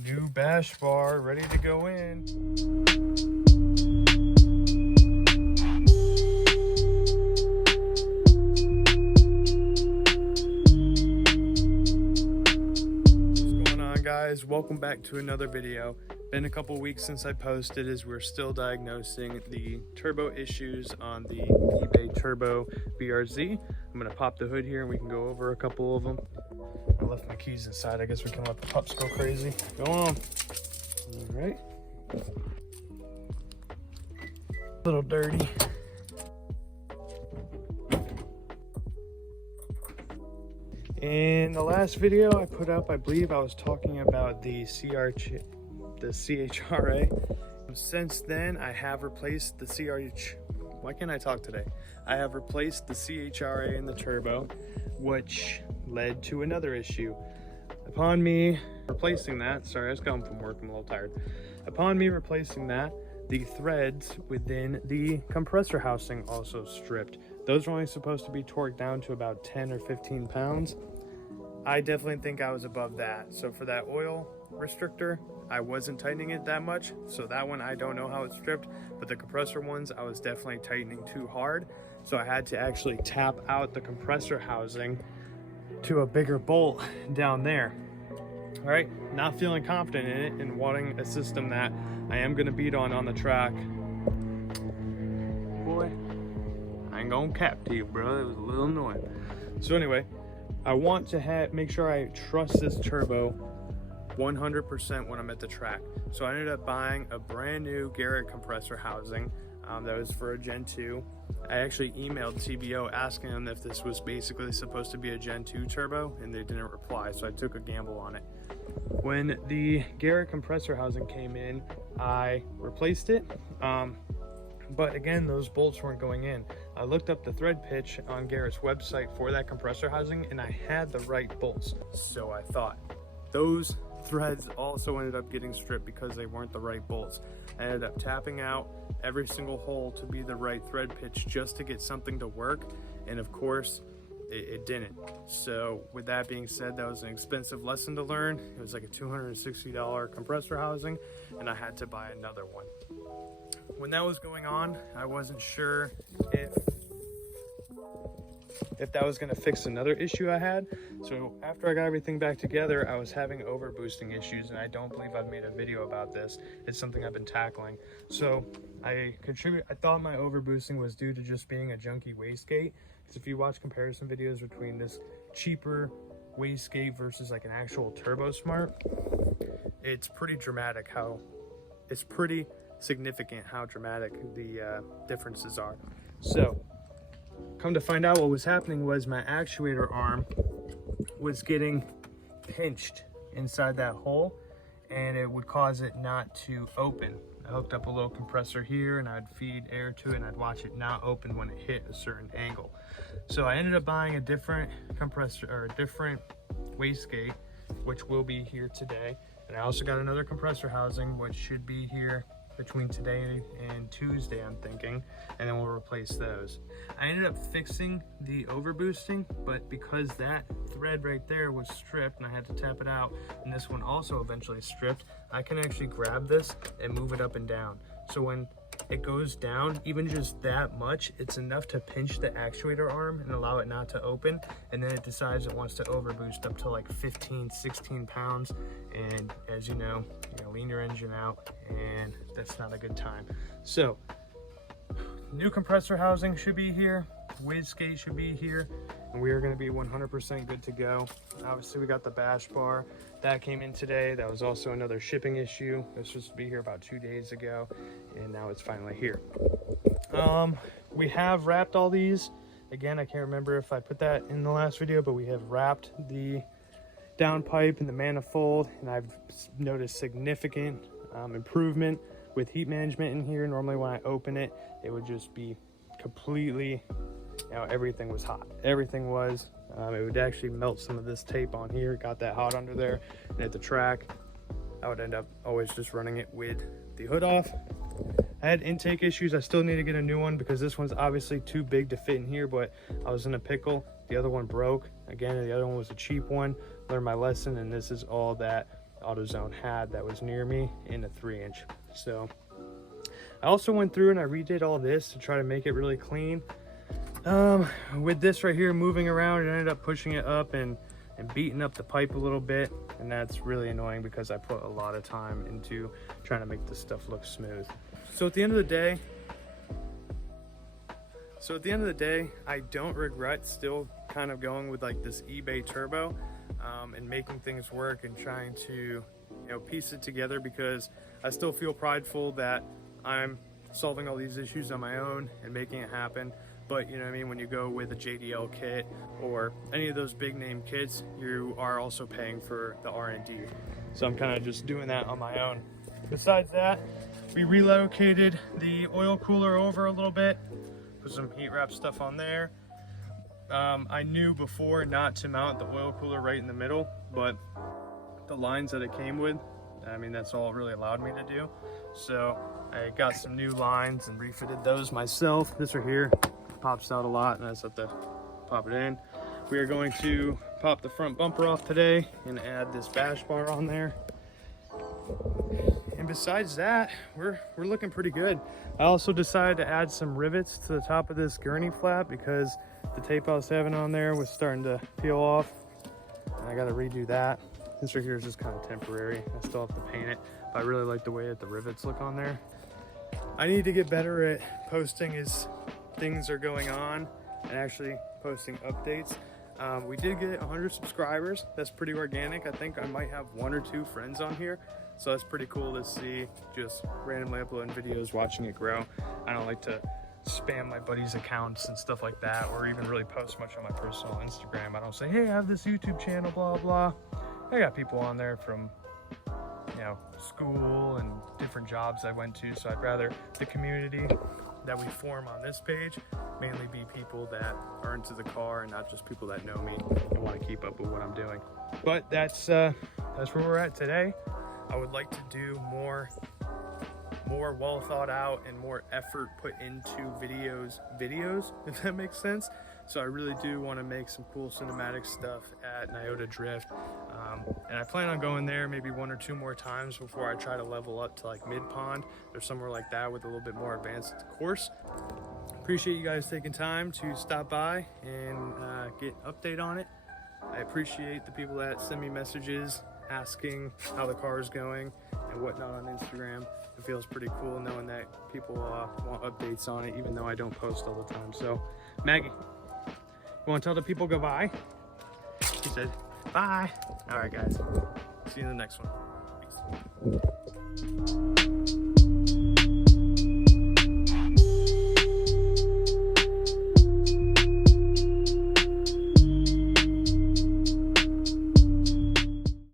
New bash bar ready to go in. What's going on, guys? Welcome back to another video. Been a couple weeks since I posted, as we're still diagnosing the turbo issues on the eBay Turbo BRZ. I'm gonna pop the hood here and we can go over a couple of them. I left my keys inside. I guess we can let the pups go crazy. Go on. All right. A little dirty. In the last video I put up, I believe I was talking about the CHRA. Since then, I have replaced the Why can't I talk today? I have replaced the CHRA in the turbo, which led to another issue. Upon me replacing that, sorry, I was coming from work, I'm a little tired. Upon me replacing that, the threads within the compressor housing also stripped. Those are only supposed to be torqued down to about 10 or 15 pounds. I definitely think I was above that. So for that oil restrictor, I wasn't tightening it that much. So that one, I don't know how it stripped, but the compressor ones, I was definitely tightening too hard. So I had to actually tap out the compressor housing to a bigger bolt down there. All right, not feeling confident in it and wanting a system that I am gonna beat on the track. Boy, I ain't gonna cap to you, bro. It was a little annoying. So anyway, I want to make sure I trust this turbo 100% when I'm at the track. So I ended up buying a brand new Garrett compressor housing that was for a Gen 2. I actually emailed TBO asking them if this was basically supposed to be a Gen 2 turbo, and they didn't reply, so I took a gamble on it. When the Garrett compressor housing came in, I replaced it, but again, those bolts weren't going in. I looked up the thread pitch on Garrett's website for that compressor housing, and I had the right bolts. So I thought those threads also ended up getting stripped because they weren't the right bolts. I ended up tapping out every single hole to be the right thread pitch just to get something to work, and of course it didn't. So with that being said, that was an expensive lesson to learn. It was like a $260 compressor housing, and I had to buy another one. When that was going on, I wasn't sure if that was going to fix another issue I had. So after I got everything back together, I was having overboosting issues, and I don't believe I've made a video about this. It's something I've been tackling. So I thought my overboosting was due to just being a junky wastegate, because if you watch comparison videos between this cheaper wastegate versus like an actual Turbo Smart, it's pretty dramatic it's pretty significant how dramatic the differences are. So come to find out, what was happening was my actuator arm was getting pinched inside that hole, and it would cause it not to open. I hooked up a little compressor here, and I'd feed air to it, and I'd watch it not open when it hit a certain angle. So I ended up buying a different compressor, or a different wastegate, which will be here today. And I also got another compressor housing, which should be here between today and Tuesday, I'm thinking, and then we'll replace those. I ended up fixing the overboosting, but because that thread right there was stripped and I had to tap it out, and this one also eventually stripped, I can actually grab this and move it up and down. So when it goes down, even just that much, it's enough to pinch the actuator arm and allow it not to open, and then it decides it wants to overboost up to like 15, 16 pounds, and as you know, lean your engine out, and that's not a good time. So new compressor housing should be here, wastegate should be here, and we are going to be 100% good to go. Obviously we got the bash bar that came in today. That was also another shipping issue. It was supposed to be here about 2 days ago, and now it's finally here. We have wrapped all these. Again, I can't remember if I put that in the last video, but we have wrapped the downpipe and the manifold, and I've noticed significant improvement with heat management in here. Normally when I open it, it would just be completely, everything was hot. Everything was. It would actually melt some of this tape on here. It got that hot under there. And at the track, I would end up always just running it with the hood off. I had intake issues. I still need to get a new one because this one's obviously too big to fit in here, but I was in a pickle. The other one broke. Again, the other one was a cheap one. Learned my lesson, and this is all that AutoZone had that was near me in a 3-inch. So I also went through and I redid all this to try to make it really clean. With this right here moving around, it ended up pushing it up and beating up the pipe a little bit, and that's really annoying because I put a lot of time into trying to make this stuff look smooth. So at the end of the day, I don't regret still kind of going with like this eBay turbo and making things work and trying to, you know, piece it together, because I still feel prideful that I'm solving all these issues on my own and making it happen. But you know what I mean, when you go with a JDL kit or any of those big name kits, you are also paying for the R&D. So I'm kind of just doing that on my own. Besides that, we relocated the oil cooler over a little bit, put some heat wrap stuff on there. I knew before not to mount the oil cooler right in the middle, but the lines that it came with, I mean, that's all it really allowed me to do. So I got some new lines and refitted those myself. This right here pops out a lot and I just have to pop it in. We are going to pop the front bumper off today and add this bash bar on there. And besides that, we're looking pretty good. I also decided to add some rivets to the top of this gurney flap because the tape I was having on there was starting to peel off, and I got to redo that. This right here is just kind of temporary. I still have to paint it, but I really like the way that the rivets look on there. I need to get better at posting as things are going on and actually posting updates. We did get 100 subscribers. That's pretty organic. I think I might have 1 or 2 friends on here, so that's pretty cool to see, just randomly uploading videos, watching it grow. I don't like to spam my buddies' accounts and stuff like that, or even really post much on my personal Instagram. I don't say, hey, I have this YouTube channel, blah blah. I got people on there from, you know, school and different jobs I went to, so I'd rather the community that we form on this page mainly be people that are into the car and not just people that know me and want to keep up with what I'm doing. But that's where we're at today. I would like to do more well thought out and more effort put into videos, if that makes sense. So I really do want to make some cool cinematic stuff at Nyota Drift, and I plan on going there maybe 1 or 2 more times before I try to level up to like mid pond or somewhere like that with a little bit more advanced course. Appreciate you guys taking time to stop by and get an update on it. I appreciate the people that send me messages asking how the car is going and whatnot on Instagram. It feels pretty cool knowing that people want updates on it, even though I don't post all the time. So Maggie, you want to tell the people goodbye? She said bye. All right guys, see you in the next one. Peace.